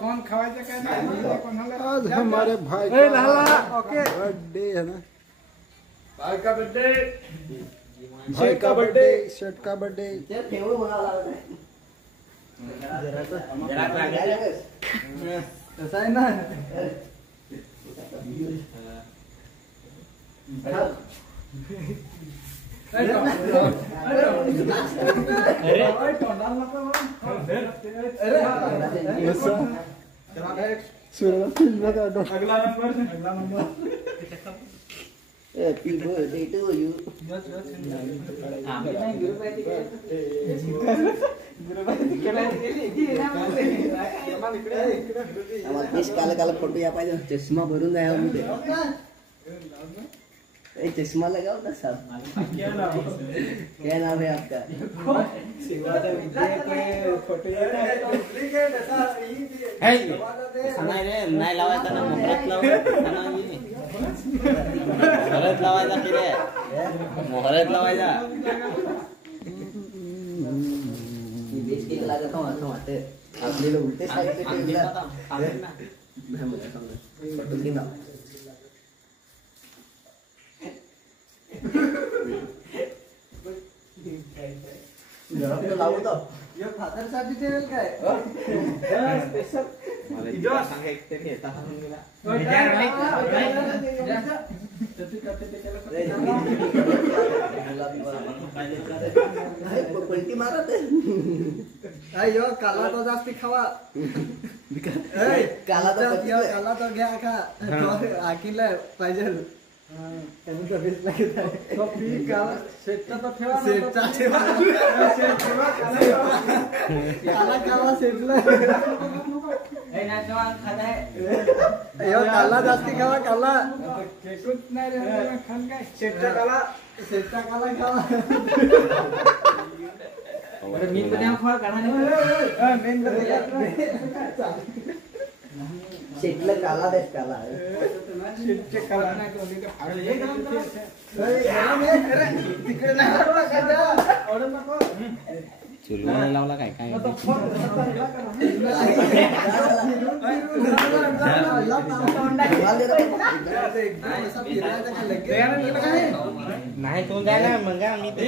कौन खवायचं काय आज हमारे भाई का बर्थडे है ना। भाई का बर्थडे, भाई का बर्थडे, शर्ट का बर्थडे। ऐसा है ना। अगला number Happy birthday to you. काला फोटो या पाहिजे चष्मा भरून जाय चष्मा लगाओ ना साहब। क्या नाम है आपका? नाही लावायचा ना मोहरत लावायचा की रे मोहरत लावायचा लागत आपल्याला उलटे फादरसाठी ठेवेल काय स्पेशल पलटी मारत अयो काला तो जास्ती खावा काला तो घ्या का आखीला पाहिजे काला जास्ती खावा काला शेटचा काला खावा मीन शेटला काला देत काला शेटचे काला नाही चुलीवर लावला काय काय नाही तू द्यायला मग मी ते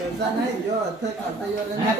ऐसा नहीं जो अच्छा खाता ही वाला नहीं